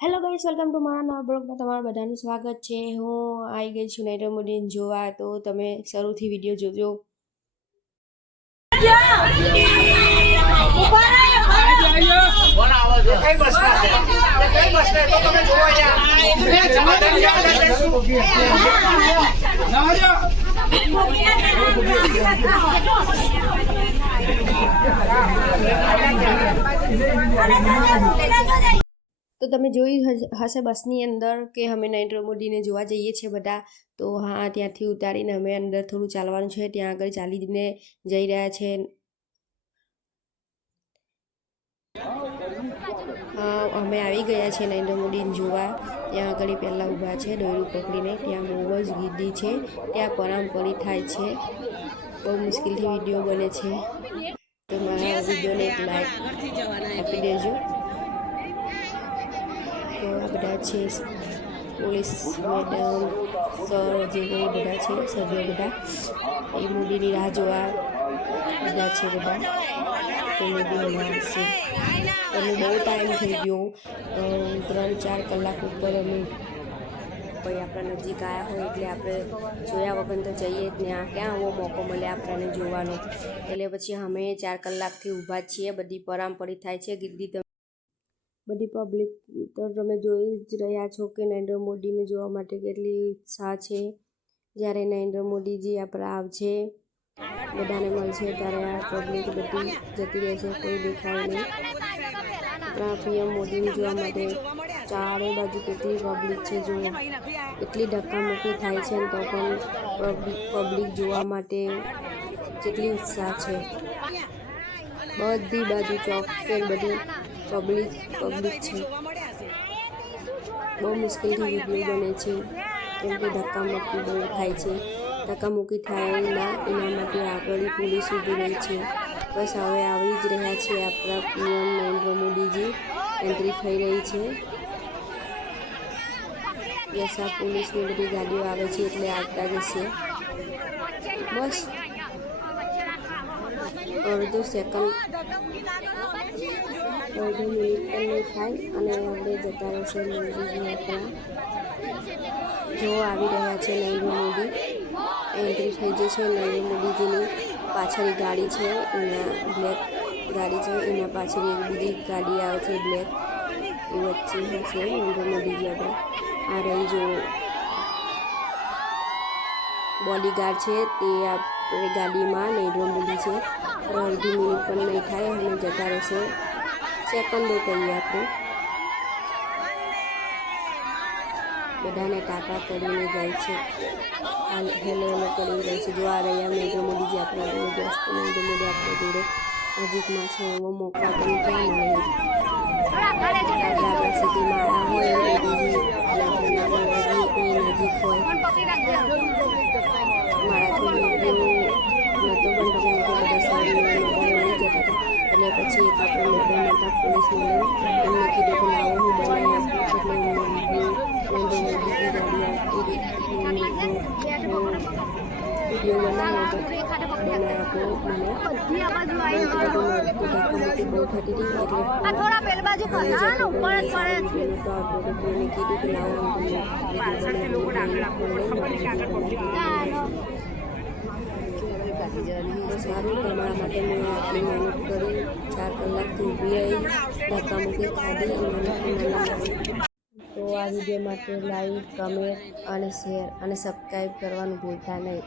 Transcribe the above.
Hello guys welcome to મારા નવા બ્લોગમાં તમારું બધાનું સ્વાગત છે. હું આવી ગઈ છું નરેન્દ્ર મોદીને જોવા, તો તમે શરૂથી વીડિયો જોજો. કઈ બસમાં છે? કઈ બસમાં તો તમે જોઈ હશ- બસની અંદર કે અમે નરેન્દ્ર મોદીને જોવા જઈએ છીએ બધા? તો હા, ત્યાંથી ઉતારીને અમે અંદર થોડું ચાલવાનું છે, ત્યાં આગળ ચાલીને જઈ રહ્યા છે. અમે આવી ગયા છે નરેન્દ્ર મોદીને જોવા. ત્યાં આગળ પહેલાં ઊભા છે દોરું પકડીને. ત્યાં બહુ જ ગીર્દી છે, ત્યાં પરામપરી થાય છે. બહુ મુશ્કેલથી વીડિયો બને છે. તો મારા વિડીયોને એક લાઈક આપી દેજો. તો આ બધા છે, પોલીસ મેડમ, સર જે એ બધા છે, સભ્યો બધા, એ મોદીની રાહ જોવા બધા છે બધા. તો મોદી હમણાં આવશે અમે બહુ ટાઈમ થઈ ગયો. ત્રણ, ચાર કલાક ઉપર અમે કોઈ આપણા નજીક આવ્યા હોય એટલે આપણે જોયા વગર તો જઈએ જ ત્યાં ક્યાં આવો મોકો મળે આપણને જોવાનો? એટલે પછી અમે ચાર કલાકથી ઊભા છીએ. બધી પરામપરી થાય છે. તમે બધી પબ્લિક તો તમે જોઈ જ રહ્યા છો કે નરેન્દ્ર મોદીને જોવા માટે કેટલી ઉત્સાહ છે. જ્યારે નરેન્દ્ર મોદીજી આપણા આવશે બધાને મળશે ત્યારે આ પબ્લિક બધી જતી રહેશે, કોઈ દેખાય નહીં. આપણા પીએમ મોદીને જોવા માટે ચારે બાજુ કેટલી પબ્લિક છે જો એટલી ધક્કામુક્કી થાય છે તો પણ પબ્લિક જોવા માટે કેટલી ઉત્સાહ છે. બધી બાજુ ચોક ફેર બધી પબ્લિક પબ્લિક છે. બહુ મુશ્કેલથી વીડિયો બને છે. કેમ કે ધક્કામુક્કી બહુ થાય છે. ધક્કામુક્કી થાય ના એના માટે આગળ પોલીસ ઊભી રહી છે. બસ હવે આવી જ રહ્યા છે આપણા પીએમ નરેન્દ્ર મોદીજી. એન્ટ્રી થઈ રહી છે. યસ પોલીસની બધી ગાડીઓ આવે છે એટલે આવતા જશે બસ અડધો સેકન્ડ અડધો મિનિટ પણ થાય અને આપણે જતા રહેશે મંદિરની આપણા જો આવી રહ્યા છે નરેન્દ્ર મોદી એન્ટ્રી થઈ છે નરેન્દ્ર મોદીજીની પાછળની ગાડી છે, એના બ્લેક ગાડી છે, એના પાછળ એક બીજી ગાડી આવે છે બ્લેક એ વચ્ચે હશે નરેન્દ્ર મોદીજી આપણે આ રહી જો બોડીગાર્ડ છે, તે આપણે ગાડીમાં નરેન્દ્ર મોદી છે. પણ અડધી મિનિટ પણ નહીં થાય અને જતા રહેશે. સેકન્ડો કહીએ આપણે. બધાને ટાટા કરીને જાય છે. હાલ હેલો કરીને જાય છે. જોવા રહ્યા નરેન્દ્ર મોદીજી આપણે નરેન્દ્ર મોદી આપણે જોડે નજીકમાં છે એવો મોકો પણ ક્યાં મળે? આપણા સિટીમાં આવ્યા હોય, મોદીજી, આપણા નજીક હોય મારાથી વીડિયો નહોતો પણ તમે લોકો બધા સારી મોબાઈલ લઈ જતા હતા એટલે પછી એક આપણે મોબાઈલ નહોતા પોલીસ મળે એમને કીધું કે લાવો હું બનાવી આપું એટલે એમને વીડિયો નરેન્દ્ર મોદીજી ગાડી આપી વીડિયો બનાવ્યો હતો બનાવ્યો મને ધક્કામુક્કી બહુ થતી હતી એટલે થોડા પેલ બાજુ મને કર જે ઉપર જ પડે ખબર તો આપણે કોઈને કીધું કે લાવો હું તમને વીડિયો સારું પણ માટે મેં આટલી મહેનત કરી, ચાર કલાકથી ઊભી રહી, ધક્કા મૂકી ખાધી તો આ વીડિયો માટે લાઈક કમેન્ટ અને શેર અને સબસ્ક્રાઈબ કરવાનું ભૂલતા નહીં.